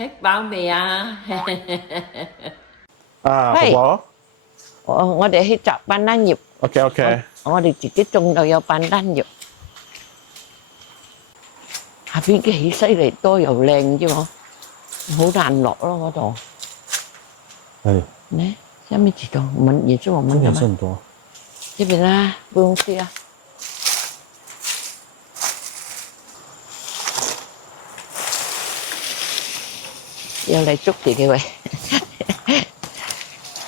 Hết bao未啊？啊，婆係，婆我哋去摘班丹葉， ，OK 我 OK，我哋自己種就有班丹葉，下邊嘅起犀利多又靚啫喎，好難落咯嗰度。哎，呢，下面幾多？我們也是我这們的嗎？边是很多，這邊啊，不用去啊。又嚟捉住嘅喂，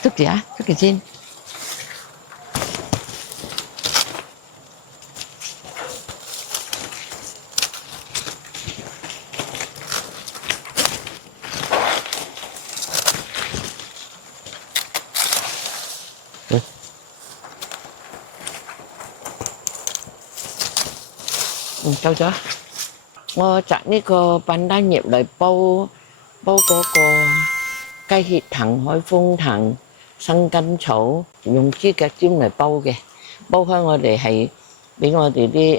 捉住啊，捉住先。夠咗。我摘呢個笨丹葉嚟煲嗰個雞血藤、海風藤、生根草，用豬腳尖嚟煲嘅。煲開我哋係俾我哋啲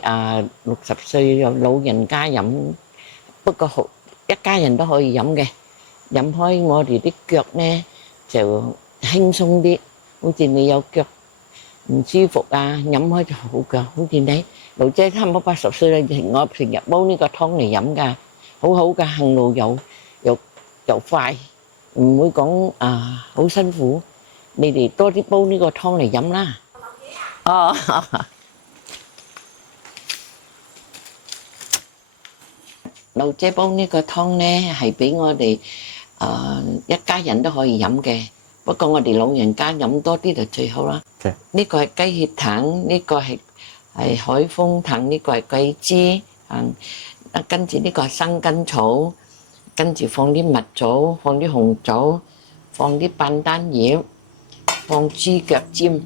60歲有老人家飲，不過好一家人都可以飲嘅。飲開我哋啲腳呢就輕鬆啲，好似你有腳唔舒服啊，飲開就好㗎。好似你老姐差唔多80歲啦，我成日煲呢個湯嚟飲㗎，好好㗎，行路又快，唔會講好辛苦。你哋多啲煲呢個湯嚟飲啦。哦，老姐煲呢個湯呢係俾我哋一家人都可以飲嘅，不過我哋老人家飲多啲就最好啦。OK，呢個係雞血藤，呢個係海風藤，呢個係桂枝，跟住呢個係生根草，跟住放啲蜜棗，放啲紅棗，放啲笨丹葉，放豬腳尖，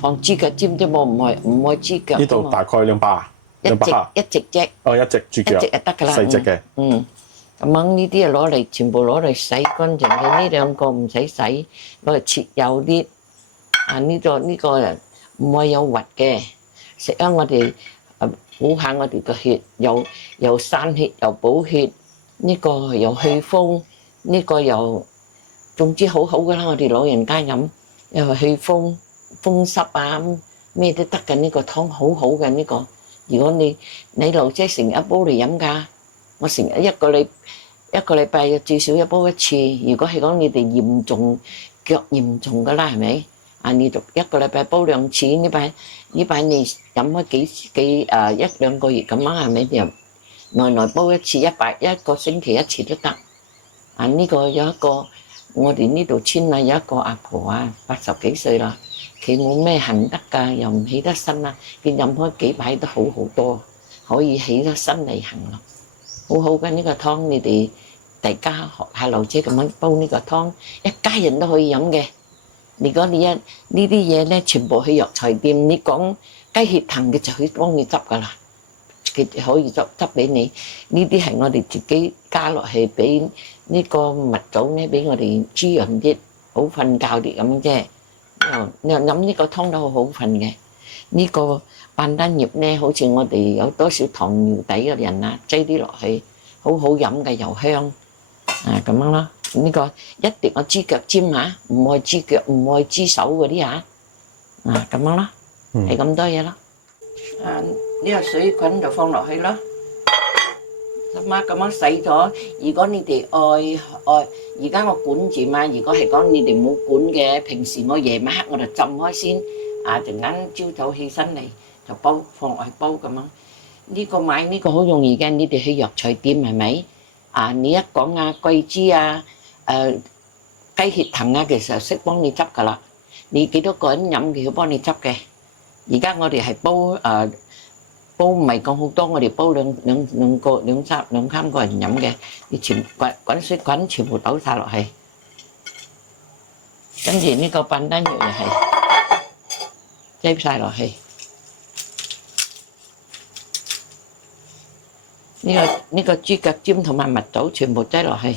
放豬腳尖啫喎，唔愛豬腳。呢度大概200啊，200克，一隻啫，哦，一隻豬腳，一隻就得㗎啦。細隻嘅，咁樣呢啲啊攞嚟全部攞嚟洗乾淨嘅，呢兩個唔使洗，攞嚟切幼啲。呢個唔會有核嘅，食啊我哋補下我哋個血，又散血又補血，呢個又去風，呢個又總之好好㗎啦。我哋老人家飲又去風濕啊，咩都得嘅。呢個湯好好嘅呢個。如果你老姐成日煲嚟飲㗎，我成日一個禮拜最少一煲一次。如果係講你哋嚴重腳嚴重㗎啦，係咪？你就一個禮拜煲2次，呢排你飲開一兩個月咁啊，係咪？就耐煲一次，1個星期1次都得。呢個有一個我哋呢度村有一個阿婆啊，80幾歲啦，佢冇咩行得㗎，又唔起得身啦，佢飲開幾排都好好多，可以起得身嚟行咯，好好嘅呢個湯。你哋大家學下老姐咁樣煲呢個湯，一家人都可以飲嘅。如果你呢啲嘢咧，全部去藥材店，你講雞血藤嘅就可以幫你執㗎啦，佢可以執俾你。呢啲係我哋自己加落去，俾呢個蜜棗咧，俾我哋滋潤啲，好瞓覺啲咁啫。你飲呢個湯都好好瞓嘅。呢個笨丹葉咧，好似我哋有多少糖尿底嘅人啊，擠啲落去，好好飲嘅又香咁樣咯。呢個一定我豬腳尖嚇，唔愛豬腳，唔愛豬手嗰啲嚇，咁樣咯，係咁多嘢咯。呢個水滾就放落去咯，咁樣洗咗。如果你哋愛，而家我管住嘛。如果係講你哋冇管嘅，平時我夜晚黑我就浸開先，陣間朝早起身嚟就煲，放落去煲咁樣。呢個買呢個好容易嘅，你哋去藥材店係咪？你一講桂枝雞血藤其實識幫你執㗎啦。你幾多個人飲佢會幫你執嘅。而家我哋係煲唔係講好多，我哋煲兩三個人飲嘅。你全滾水滾，全部倒晒落去。跟住呢個笨丹葉又係擠晒落去。呢個豬腳尖同埋蜜棗全部擠落去。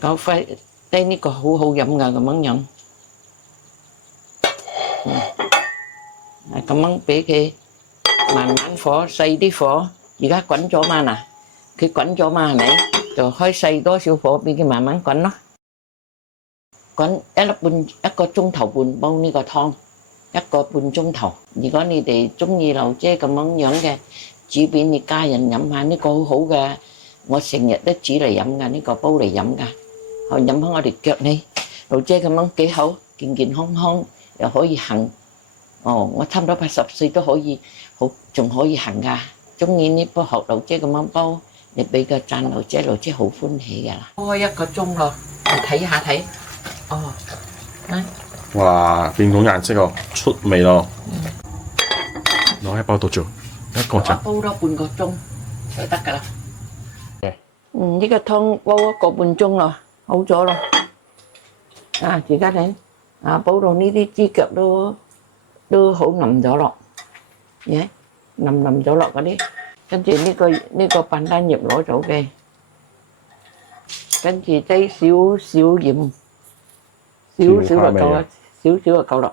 嗰塊低呢個好好飲㗎，咁樣飲。咁樣俾佢慢慢火，細啲火。而家滾咗嘛嗱，佢滾咗嘛係咪？就開細多少火俾佢慢慢滾咯。滾1個鐘頭半煲呢個湯，1個半鐘頭。如果你哋中意劉姐咁樣嘅煮俾你家人飲下，呢個好好嘅，我成日都煮嚟飲噶，呢個煲嚟飲噶，去飲下我哋腳呢。劉姐咁樣幾好，健健康康又可以行。哦，我差唔多80歲都可以好，仲可以行噶。中意呢煲學劉姐咁樣煲，你俾個讚劉姐，劉姐好歡喜噶啦。煲1個鐘咯，睇下睇。哦，哇，變種顏色咯，出味咯。攞一包多久？1個鐘。煲多半個鐘就得㗎啦。呢個湯煲1個半鐘咯，好咗咯。啊，而家睇，煲到呢啲豬腳都好腍咗落，嘢腍咗落嗰啲。跟住呢個笨蛋葉攞走嘅，跟住擠少少鹽。少少就夠啦，少少就夠啦。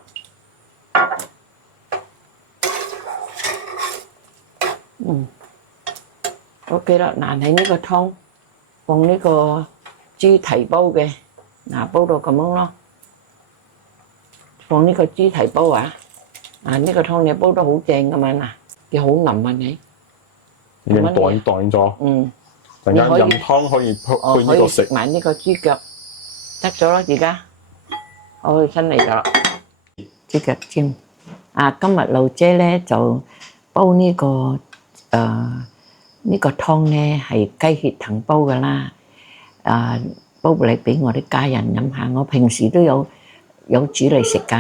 OK 啦。嗱，喺呢個湯放呢個豬蹄煲嘅，嗱煲到咁樣咯。放呢個豬蹄煲啊，呢個湯你煲得好正噶嘛嗱，佢好腍啊你。已經凍咗。陣間飲湯可以配呢個食。埋呢個豬腳，得咗咯而家。我新嚟咗啦，豬腳尖。今日劉姐咧就煲呢個湯咧係雞血藤煲噶啦，煲嚟俾我啲家人飲下。我平時都有煮嚟食噶。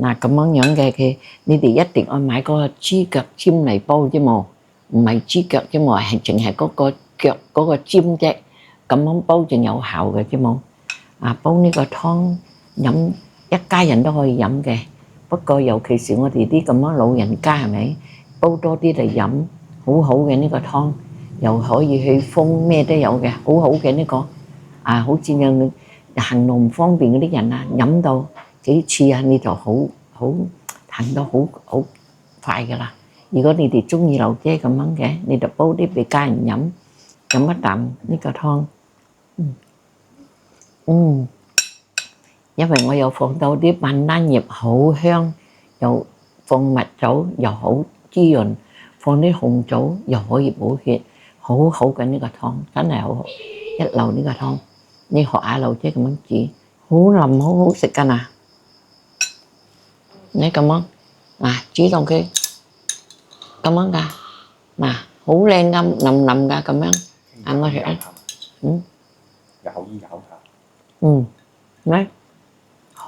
嗱咁樣嘅你哋一定要買嗰個豬腳尖嚟煲啫喎，唔係豬腳啫喎，係淨係嗰個腳嗰個尖啫，咁樣煲仲有效嘅啫喎。煲呢個湯。飲一家人都可以飲嘅，不過尤其是我哋啲咁樣老人家係咪？煲多啲嚟飲，好好嘅呢個湯，又可以去風咩都有嘅，好好嘅呢個。好似有行路唔方便嗰啲人飲到幾次你就好行到好快噶啦。如果你哋中意劉姐咁樣嘅，你就煲啲俾家人飲一啖呢個湯。因為我又放到啲笨蛋葉好香，又放蜜棗又好滋潤，放啲紅棗又可以補血，好好嘅呢個湯，真係好好，一流呢個湯。你學下劉姐咁樣煮，好腍好好食㗎嗱。你咁樣煮到佢咁樣㗎，好靚㗎，腍腍㗎咁樣。我食啊，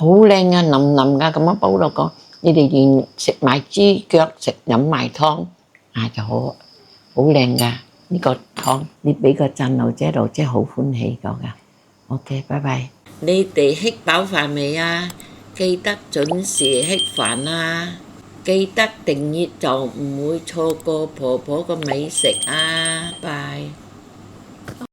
好靚啊，腍腍噶，咁樣煲落個，你哋連食埋豬腳飲埋湯，就好靚噶呢個湯。你俾個讚劉姐，劉姐好歡喜個噶。OK，拜拜。你哋吃飽飯未啊？記得準時吃飯啊！記得訂閱就唔會錯過婆婆嘅美食啊！拜。